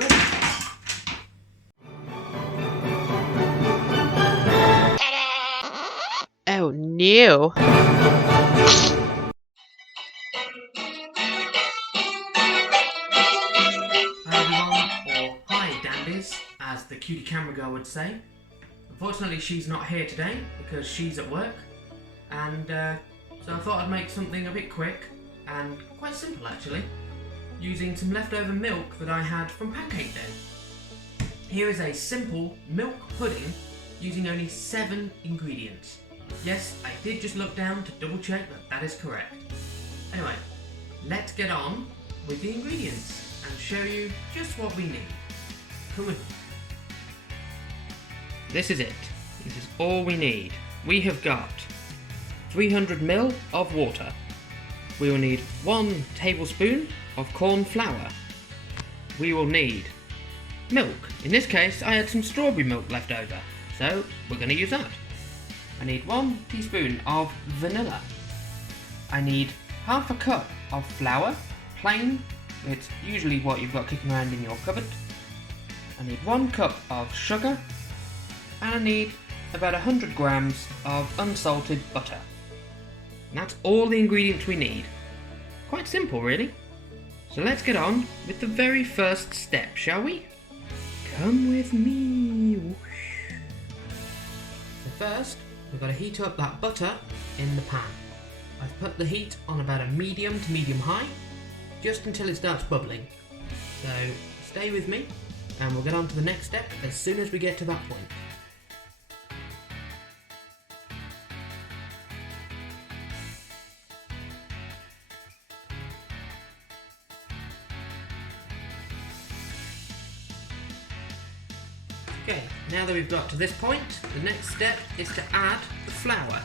Oh no! Hi everyone, or hi dandies, as the cutie camera girl would say. Unfortunately she's not here today because she's at work, and so I thought I'd make something a bit quick and quite simple actually, using some leftover milk that I had from Pancake Day. Here is a simple milk pudding using only 7 ingredients. Yes, I did just look down to double check that that is correct. Anyway, let's get on with the ingredients and show you just what we need. Come with me. This is it. This is all we need. We have got 300 ml of water. We will need 1 tablespoon of corn flour. We will need milk. In this case, I had some strawberry milk left over, so we're going to use that. I need 1 teaspoon of vanilla. I need half a cup of flour, plain. It's usually what you've got kicking around in your cupboard. I need 1 cup of sugar, and I need about 100 grams of unsalted butter. And that's all the ingredients we need. Quite simple, really. So let's get on with the very first step, shall we? Come with me. Whoosh. So first, we've got to heat up that butter in the pan. I've put the heat on about a medium to medium high, just until it starts bubbling. So stay with me and we'll get on to the next step as soon as we get to that point. Okay, now that we've got to this point, the next step is to add the flour.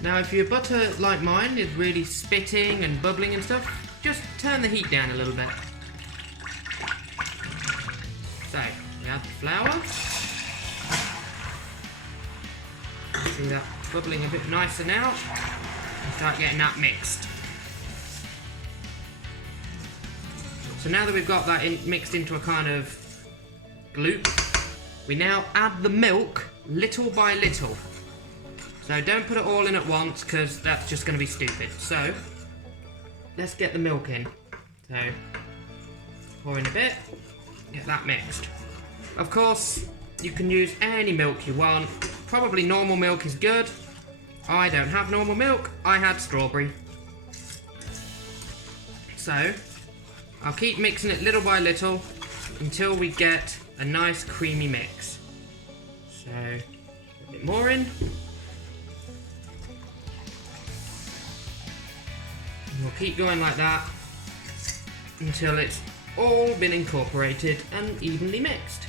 Now if your butter, like mine, is really spitting and bubbling and stuff, just turn the heat down a little bit. So, we add the flour. See that bubbling a bit nicer now. And start getting that mixed. So now that we've got that mixed into a kind of gloop, we now add the milk little by little. So don't put it all in at once because that's just going to be stupid. So let's get the milk in. So pour in a bit, get that mixed. Of course, you can use any milk you want. Probably normal milk is good. I don't have normal milk, I had strawberry. So I'll keep mixing it little by little until we get a nice creamy mix. So a bit more in. And we'll keep going like that until it's all been incorporated and evenly mixed.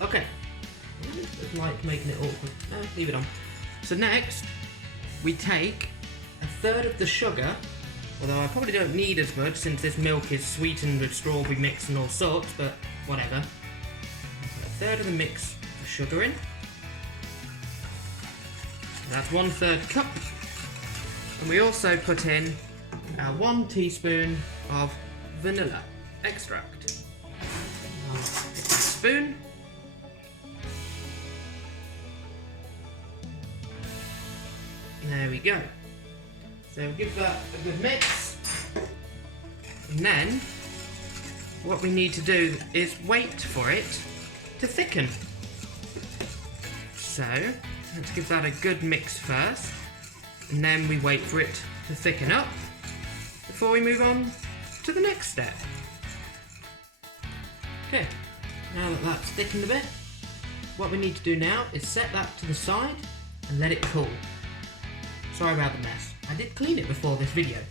Okay, it's like making it awkward. No, leave it on. So next, we take 1/3 of the sugar, although I probably don't need as much since this milk is sweetened with strawberry mix and all sorts, but whatever. 1/3 of the mix of sugar in. That's 1/3 cup. And we also put in 1 teaspoon of vanilla extract. I'll take a spoon. There we go. So give that a good mix. And then what we need to do is wait for it to thicken. So let's give that a good mix first, and then we wait for it to thicken up before we move on to the next step. Okay, now that that's thickened a bit, what we need to do now is set that to the side and let it cool. Sorry about the mess. I did clean it before this video.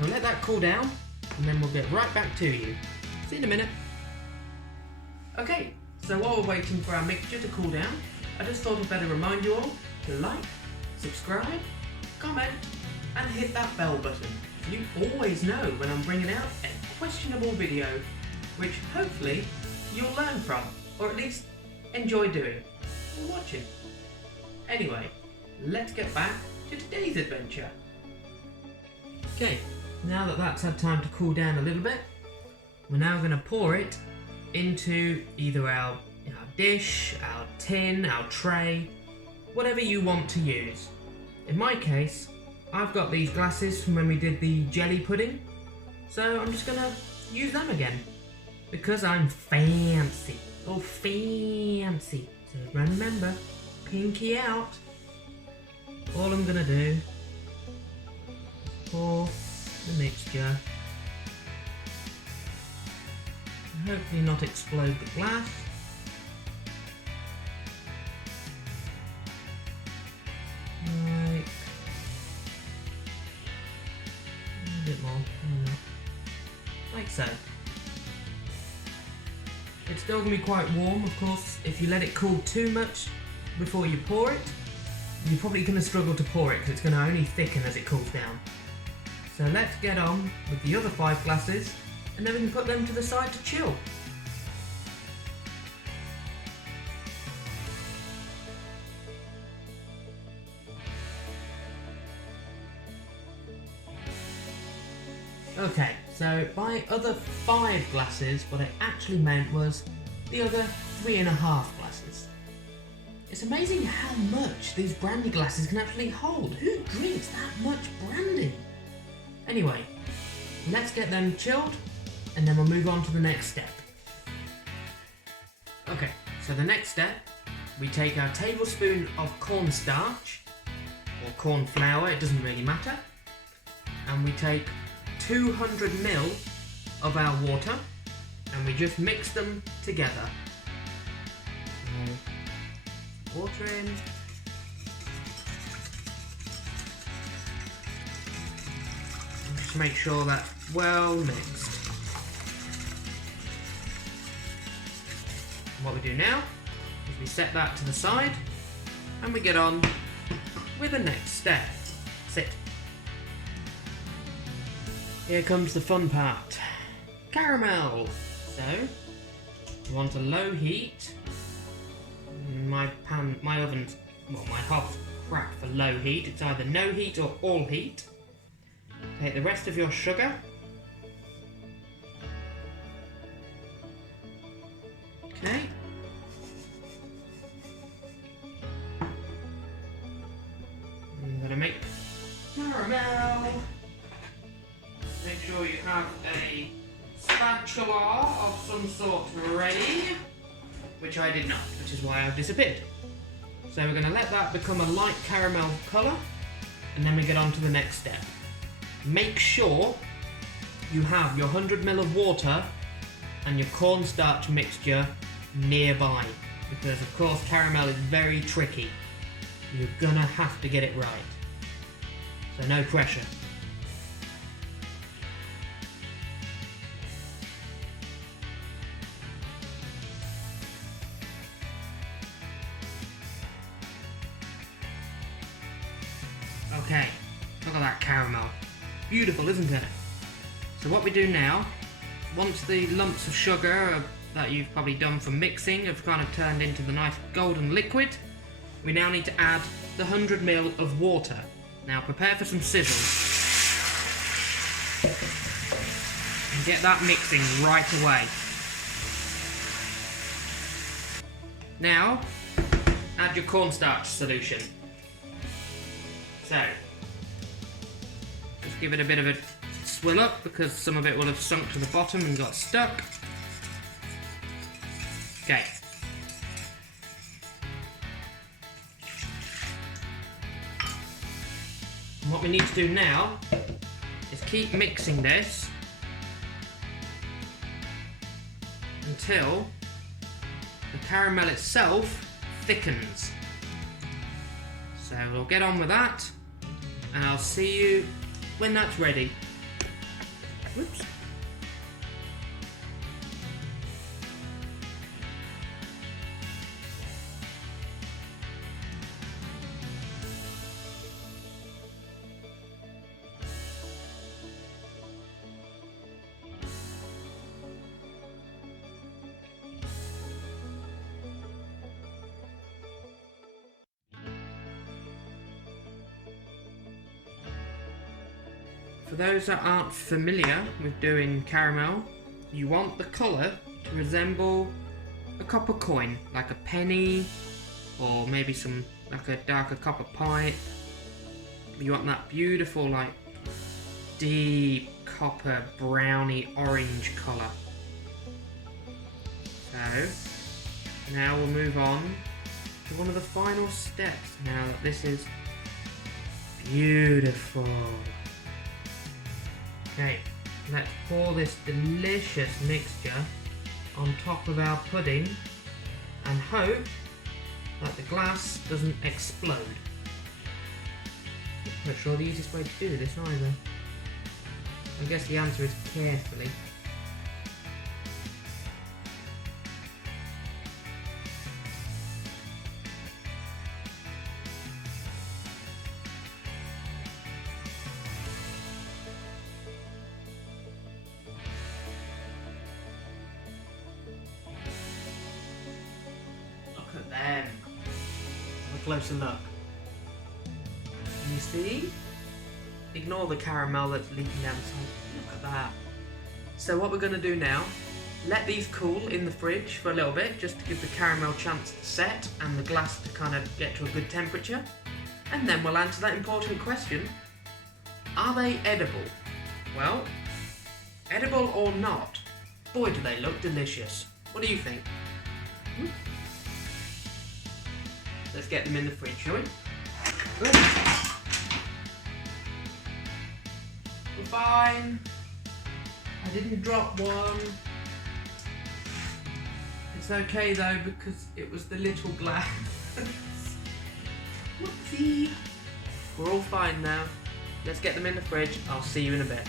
So let that cool down and then we'll get right back to you. See you in a minute. Okay, so while we're waiting for our mixture to cool down, I just thought I'd better remind you all to like, subscribe, comment, and hit that bell button. You always know when I'm bringing out a questionable video, which hopefully you'll learn from, or at least enjoy doing or watching. Anyway, let's get back to today's adventure. Okay, now that that's had time to cool down a little bit, we're now going to pour it into either our dish, our tin, our tray, whatever you want to use. In my case, I've got these glasses from when we did the jelly pudding, so I'm just going to use them again, because I'm fancy. Oh, fancy. So remember, pinky out. All I'm going to do is pour the mixture. And hopefully not explode the glass. Like a bit more. Like so. It's still going to be quite warm, of course. If you let it cool too much before you pour it, you're probably going to struggle to pour it because it's going to only thicken as it cools down. So let's get on with the other 5 glasses and then we can put them to the side to chill. Okay, so by other 5 glasses, what I actually meant was the other 3.5 glasses. It's amazing how much these brandy glasses can actually hold. Who drinks that much brandy? Anyway, let's get them chilled and then we'll move on to the next step. Okay, so the next step, we take our tablespoon of cornstarch, or corn flour, it doesn't really matter, and we take 200 ml of our water and we just mix them together. Water in. Just make sure that's well mixed. And what we do now is we set that to the side and we get on with the next step. Sit. Here comes the fun part. Caramel! So, you want a low heat. My oven's, well, my hob's cracked for low heat. It's either no heat or all heat. Take the rest of your sugar. Okay. I'm gonna make caramel. Make sure you have a spatula of some sort ready, which I did not, which is why I've disappeared. So we're going to let that become a light caramel colour, and then we get on to the next step. Make sure you have your 100 ml of water and your cornstarch mixture nearby, because of course caramel is very tricky. You're going to have to get it right. So no pressure. Okay, look at that caramel. Beautiful, isn't it? So what we do now, once the lumps of sugar that you've probably done for mixing have kind of turned into the nice golden liquid, we now need to add the 100 ml of water. Now prepare for some scissors. And get that mixing right away. Now, add your cornstarch solution. So, just give it a bit of a swill up because some of it will have sunk to the bottom and got stuck. Okay. And what we need to do now is keep mixing this until the caramel itself thickens. So we'll get on with that. And I'll see you when that's ready. Whoops. for those that aren't familiar with doing caramel, you want the colour to resemble a copper coin, like a penny, or maybe some like a darker copper pipe. You want that beautiful, like, deep copper browny orange colour. So now we'll move on to one of the final steps. Now that this is beautiful. Okay, let's pour this delicious mixture on top of our pudding and hope that the glass doesn't explode. I'm not sure the easiest way to do this either. I guess the answer is carefully. Look at them. Have a closer look. Can you see? Ignore the caramel that's leaking down the side. Look at that. So what we're going to do now, let these cool in the fridge for a little bit, just to give the caramel a chance to set and the glass to kind of get to a good temperature. And then we'll answer that important question. Are they edible? Well, edible or not, boy do they look delicious. What do you think? Let's get them in the fridge, shall we? We're fine. I didn't drop one. It's okay though, because it was the little glass. Whoopsie. We're all fine now. Let's get them in the fridge. I'll see you in a bit.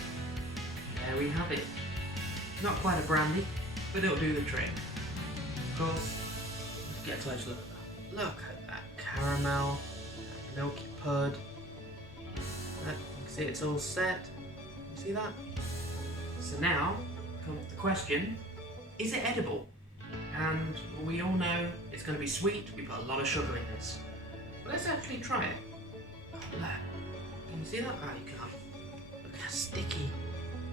There we have it. Not quite a brandy, but it'll do the trick. Of course, let's get a close look at that. Look at that caramel, that milky pud. Look, you can see it's all set. You see that? So now comes the question, is it edible? And we all know it's going to be sweet. We've got a lot of sugar in this. But let's actually try it. Oh, look. Can you see that? Oh, you can't. Look how sticky.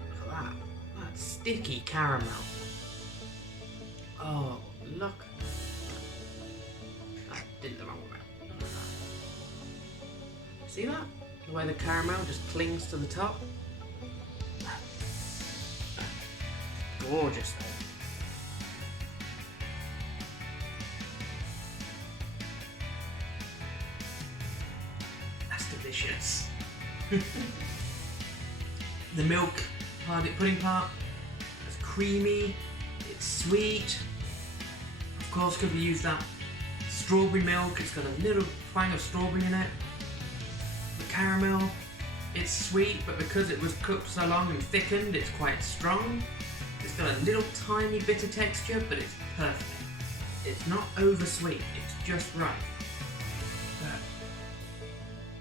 Look at that. That's sticky caramel. Oh, look. I did it the wrong way. Look at that. See that? The way the caramel just clings to the top. Gorgeous though. That's delicious. The milk pudding part is creamy, it's sweet. Of course, could we use that strawberry milk? It's got a little twang of strawberry in it. The caramel, it's sweet, but because it was cooked so long and thickened, it's quite strong. It's got a little tiny bitter texture, but it's perfect. It's not over sweet, it's just right.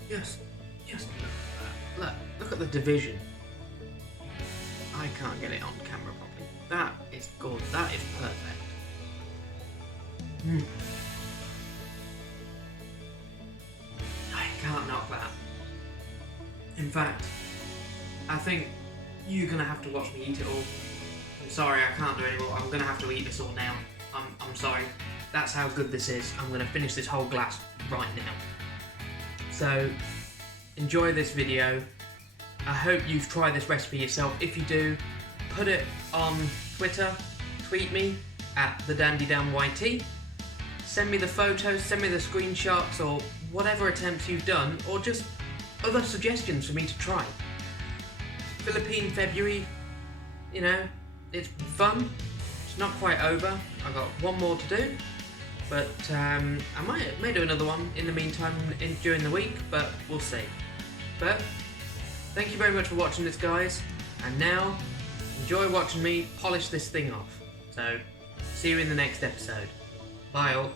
Just look at that. Look at the division. I can't get it on camera properly. That is good, that is perfect. I can't knock that. In fact, I think you're gonna have to watch me eat it all. I'm sorry, I can't do it anymore. I'm gonna have to eat this all now. I'm sorry. That's how good this is. I'm gonna finish this whole glass right now. So, enjoy this video. I hope you've tried this recipe yourself. If you do, put it on Twitter, tweet me at @TheDandyDanYT. Send me the photos, send me the screenshots, or whatever attempts you've done, or just other suggestions for me to try. Philippine February, you know, it's fun. It's not quite over. I've got one more to do, but I may do another one in the meantime during the week, but we'll see. But thank you very much for watching this, guys, and now enjoy watching me polish this thing off. So see you in the next episode. Bye all.